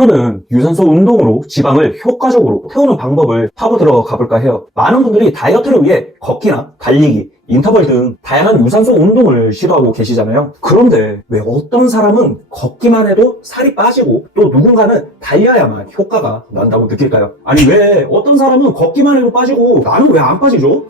오늘은 유산소 운동으로 지방을 효과적으로 태우는 방법을 파고 들어가 볼까 해요. 많은 분들이 다이어트를 위해 걷기나 달리기, 인터벌 등 다양한 유산소 운동을 시도하고 계시잖아요. 그런데 왜 어떤 사람은 걷기만 해도 살이 빠지고 또 누군가는 달려야만 효과가 난다고 느낄까요? 아니 왜 어떤 사람은 걷기만 해도 빠지고 나는 왜 안 빠지죠?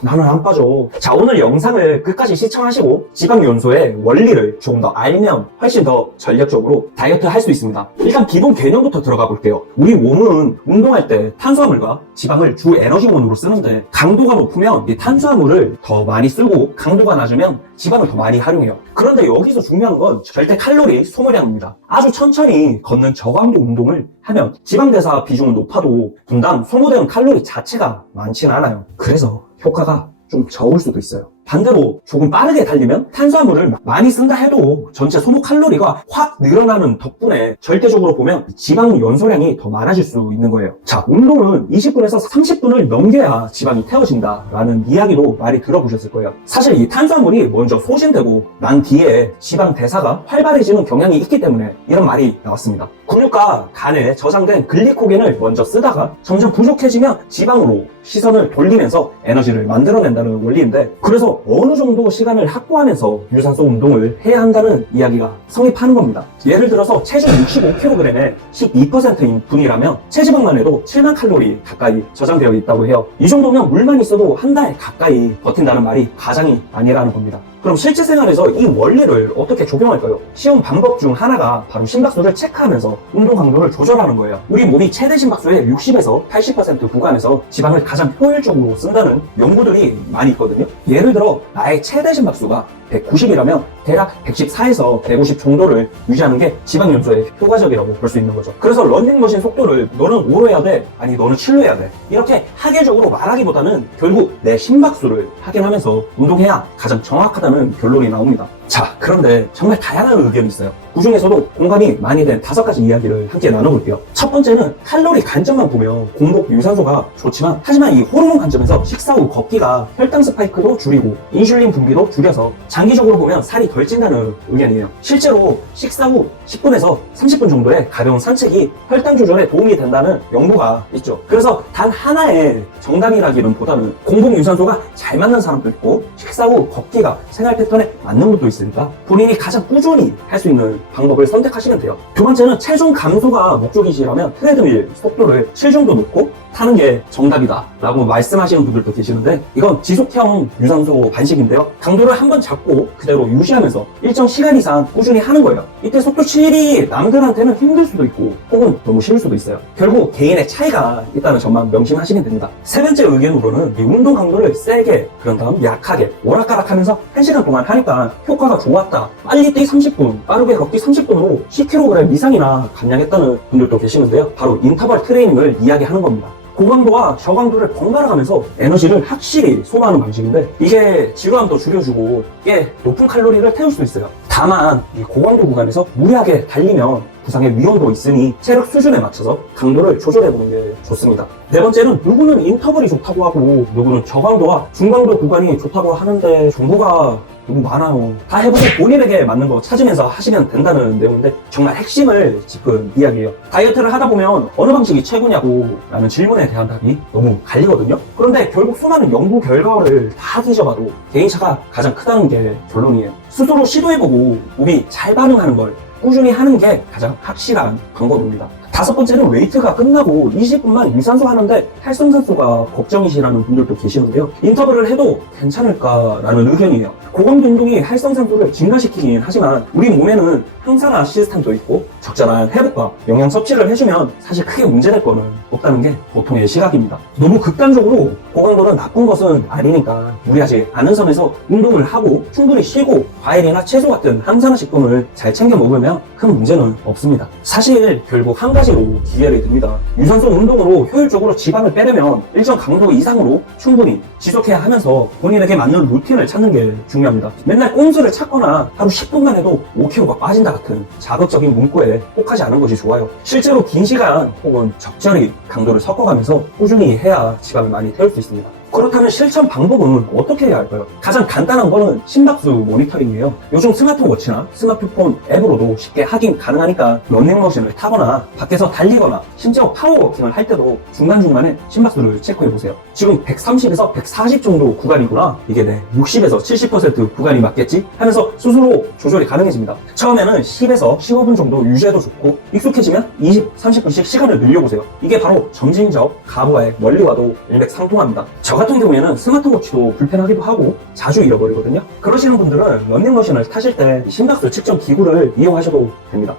나는 안 빠져. 자, 오늘 영상을 끝까지 시청하시고 지방 연소의 원리를 조금 더 알면 훨씬 더 전략적으로 다이어트 할 수 있습니다. 일단 기본 개념부터 들어가 볼게요. 우리 몸은 운동할 때 탄수화물과 지방을 주 에너지원으로 쓰는데 강도가 높으면 이 탄수화물을 더 많이 쓰고 강도가 낮으면 지방을 더 많이 활용해요. 그런데 여기서 중요한 건 절대 칼로리 소모량입니다. 아주 천천히 걷는 저강도 운동을 하면 지방 대사 비중은 높아도 분당 소모되는 칼로리 자체가 많지는 않아요. 그래서 효과가 좀 적을 수도 있어요. 반대로 조금 빠르게 달리면 탄수화물을 많이 쓴다 해도 전체 소모 칼로리가 확 늘어나는 덕분에 절대적으로 보면 지방 연소량이 더 많아질 수 있는 거예요. 자, 운동은 20분에서 30분을 넘겨야 지방이 태워진다라는 이야기도 많이 들어보셨을 거예요. 사실 이 탄수화물이 먼저 소진되고 난 뒤에 지방 대사가 활발해지는 경향이 있기 때문에 이런 말이 나왔습니다. 근육과 간에 저장된 글리코겐을 먼저 쓰다가 점점 부족해지면 지방으로 시선을 돌리면서 에너지를 만들어낸다는 원리인데, 그래서 어느 정도 시간을 확보하면서 유산소 운동을 해야 한다는 이야기가 성립하는 겁니다. 예를 들어서 체중 65kg에 12%인 분이라면 체지방만 해도 7만 칼로리 가까이 저장되어 있다고 해요. 이 정도면 물만 있어도 한 달 가까이 버틴다는 말이 가장이 아니라는 겁니다. 그럼 실제 생활에서 이 원리를 어떻게 적용할까요? 쉬운 방법 중 하나가 바로 심박수를 체크하면서 운동 강도를 조절하는 거예요. 우리 몸이 최대 심박수의 60에서 80% 구간에서 지방을 가장 효율적으로 쓴다는 연구들이 많이 있거든요. 예를 들어 나의 최대 심박수가 190이라면 대략 114에서 150 정도를 유지하는 게 지방 연소에 효과적이라고 볼 수 있는 거죠. 그래서 러닝머신 속도를 너는 5로 해야 돼, 아니 너는 7로 해야 돼, 이렇게 하계적으로 말하기보다는 결국 내 심박수를 확인하면서 운동해야 가장 정확하다는 결론이 나옵니다. 자, 그런데 정말 다양한 의견이 있어요. 그 중에서도 공감이 많이 된 5가지 이야기를 함께 나눠볼게요. 첫 번째는 칼로리 관점만 보면 공복 유산소가 좋지만, 하지만 이 호르몬 관점에서 식사 후 걷기가 혈당 스파이크도 줄이고 인슐린 분비도 줄여서 장기적으로 보면 살이 덜 찐다는 의견이에요. 실제로 식사 후 10분에서 30분 정도의 가벼운 산책이 혈당 조절에 도움이 된다는 연구가 있죠. 그래서 단 하나의 정답이라기는 보다는 공복 유산소가 잘 맞는 사람도 있고 식사 후 걷기가 생활 패턴에 맞는 분도 있으니까 본인이 가장 꾸준히 할 수 있는 방법을 선택하시면 돼요. 두 번째는 체중 감소가 목적이시라면 트레드밀 속도를 7 정도 놓고 타는 게 정답이다 라고 말씀하시는 분들도 계시는데, 이건 지속형 유산소 반식인데요. 강도를 한번 잡고 그대로 유지하면서 일정 시간 이상 꾸준히 하는 거예요. 이때 속도 7이 남들한테는 힘들 수도 있고 혹은 너무 쉬울 수도 있어요. 결국 개인의 차이가 있다는 점만 명심하시면 됩니다. 세 번째 의견으로는 이 운동 강도를 세게, 그런 다음 약하게 오락가락하면서 1시간 동안 하니까 효과가 좋았다, 빨리 뛰 30분, 빠르게 걷기 30분으로 10kg 이상이나 감량했다는 분들도 계시는데요. 바로 인터벌 트레이닝을 이야기하는 겁니다. 고강도와 저강도를 번갈아 가면서 에너지를 확실히 소모하는 방식인데, 이게 지루함도 줄여주고 꽤 높은 칼로리를 태울 수 있어요. 다만 이 고강도 구간에서 무리하게 달리면 부상의 위험도 있으니 체력 수준에 맞춰서 강도를 조절해보는 게 좋습니다. 네 번째는 누구는 인터벌이 좋다고 하고 누구는 저강도와 중강도 구간이 좋다고 하는데 정보가 너무 많아요. 다 해보고 본인에게 맞는 거 찾으면서 하시면 된다는 내용인데, 정말 핵심을 짚은 이야기예요. 다이어트를 하다 보면 어느 방식이 최고냐고 라는 질문에 대한 답이 너무 갈리거든요. 그런데 결국 수많은 연구 결과를 다 뒤져봐도 개인차가 가장 크다는 게 결론이에요. 스스로 시도해보고 몸이 잘 반응하는 걸 꾸준히 하는 게 가장 확실한 방법입니다. 다섯 번째는 웨이트가 끝나고 20분만 유산소 하는데 활성산소가 걱정이시라는 분들도 계시는데요. 인터벌을 해도 괜찮을까라는 의견이에요. 고강도 운동이 활성산소를 증가시키긴 하지만 우리 몸에는 항산화 시스템도 있고 적절한 회복과 영양 섭취를 해주면 사실 크게 문제될 거는 없다는 게 보통의 시각입니다. 너무 극단적으로 고강도는 나쁜 것은 아니니까 무리하지 않은 선에서 운동을 하고 충분히 쉬고 과일이나 채소 같은 항산화 식품을 잘 챙겨 먹으면 큰 문제는 없습니다. 사실 결국 한 가지로 기회를 듭니다. 유산소 운동으로 효율적으로 지방을 빼려면 일정 강도 이상으로 충분히 지속해야 하면서 본인에게 맞는 루틴을 찾는 게 중요합니다. 맨날 꼼수를 찾거나 하루 10분만 해도 5kg가 빠진다 같은 자극적인 문구에 혹하지 않은 것이 좋아요. 실제로 긴 시간 혹은 적절히 강도를 섞어가면서 꾸준히 해야 지방을 많이 태울 수 있습니다. 그렇다면 실천 방법은 어떻게 해야 할까요? 가장 간단한 거는 심박수 모니터링이에요. 요즘 스마트워치나 스마트폰 앱으로도 쉽게 확인 가능하니까 러닝머신을 타거나 밖에서 달리거나 심지어 파워워킹을 할 때도 중간중간에 심박수를 체크해보세요. 지금 130에서 140 정도 구간이구나. 이게 내 60에서 70% 구간이 맞겠지? 하면서 스스로 조절이 가능해집니다. 처음에는 10에서 15분 정도 유지해도 좋고 익숙해지면 20, 30분씩 시간을 늘려보세요. 이게 바로 점진적 가부와의 원리와도 일맥상통합니다. 저 같은 경우에는 스마트워치도 불편하기도 하고 자주 잃어버리거든요. 그러시는 분들은 러닝머신을 타실 때 심박수 측정 기구를 이용하셔도 됩니다.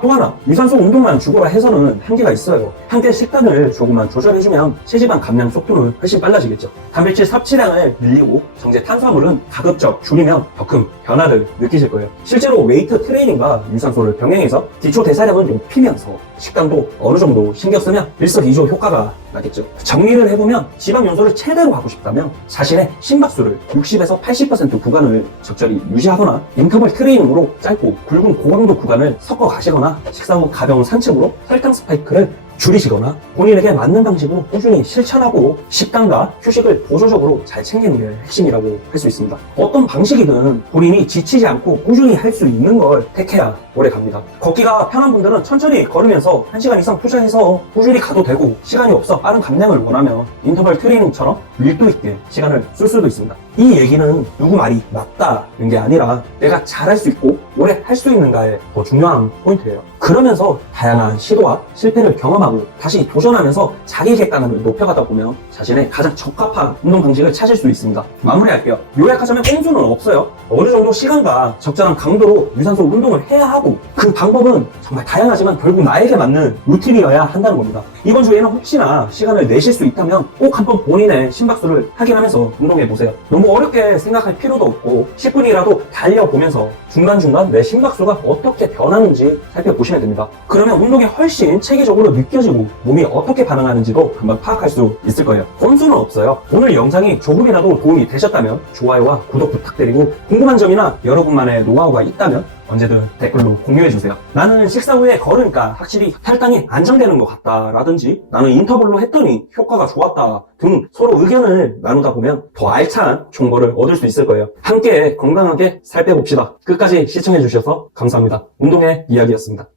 또 하나, 유산소 운동만 주거라 해서는 한계가 있어요. 한계 식단을 조금만 조절해주면 체지방 감량 속도는 훨씬 빨라지겠죠. 단백질 섭취량을 늘리고 정제 탄수화물은 가급적 줄이면 더 큰 변화를 느끼실 거예요. 실제로 웨이트 트레이닝과 유산소를 병행해서 기초 대사량을 높이면서 식단도 어느 정도 신경 쓰면 일석이조 효과가 나겠죠. 정리를 해보면 지방 연소를 최대로 하고 싶다면 자신의 심박수를 60에서 80% 구간을 적절히 유지하거나 인터벌 트레이닝으로 짧고 굵은 고강도 구간을 섞어 가시거나 식사 후 가벼운 산책으로 혈당 스파이크를 줄이시거나 본인에게 맞는 방식으로 꾸준히 실천하고 식단과 휴식을 보조적으로 잘 챙기는 게 핵심이라고 할 수 있습니다. 어떤 방식이든 본인이 지치지 않고 꾸준히 할 수 있는 걸 택해야 오래 갑니다. 걷기가 편한 분들은 천천히 걸으면서 1시간 이상 투자해서 꾸준히 가도 되고, 시간이 없어 빠른 감량을 원하면 인터벌 트레이닝처럼 밀도 있게 시간을 쓸 수도 있습니다. 이 얘기는 누구 말이 맞다는 게 아니라 내가 잘할 수 있고 오래 할 수 있는가에 더 중요한 포인트예요. 그러면서 다양한 시도와 실패를 경험하고 다시 도전하면서 자기 객관을 높여가다 보면 자신의 가장 적합한 운동 방식을 찾을 수 있습니다. 마무리할게요. 요약하자면 꼼수는 없어요. 어느 정도 시간과 적절한 강도로 유산소 운동을 해야 하고, 그 방법은 정말 다양하지만 결국 나에게 맞는 루틴이어야 한다는 겁니다. 이번 주에는 혹시나 시간을 내실 수 있다면 꼭 한번 본인의 심박수를 확인하면서 운동해보세요. 너무 어렵게 생각할 필요도 없고 10분이라도 달려보면서 중간중간 내 심박수가 어떻게 변하는지 살펴보시면 됩니다. 그러면 운동이 훨씬 체계적으로 느껴지고 몸이 어떻게 반응하는지도 한번 파악할 수 있을 거예요. 꼼수는 없어요. 오늘 영상이 조금이라도 도움이 되셨다면 좋아요와 구독 부탁드리고, 궁금한 점이나 여러분만의 노하우가 있다면 언제든 댓글로 공유해주세요. 나는 식사 후에 걸으니까 확실히 혈당이 안정되는 것 같다 라든지, 나는 인터벌로 했더니 효과가 좋았다 등 서로 의견을 나누다 보면 더 알찬 정보를 얻을 수 있을 거예요. 함께 건강하게 살 빼봅시다. 끝까지 시청해주셔서 감사합니다. 운동의 이야기였습니다.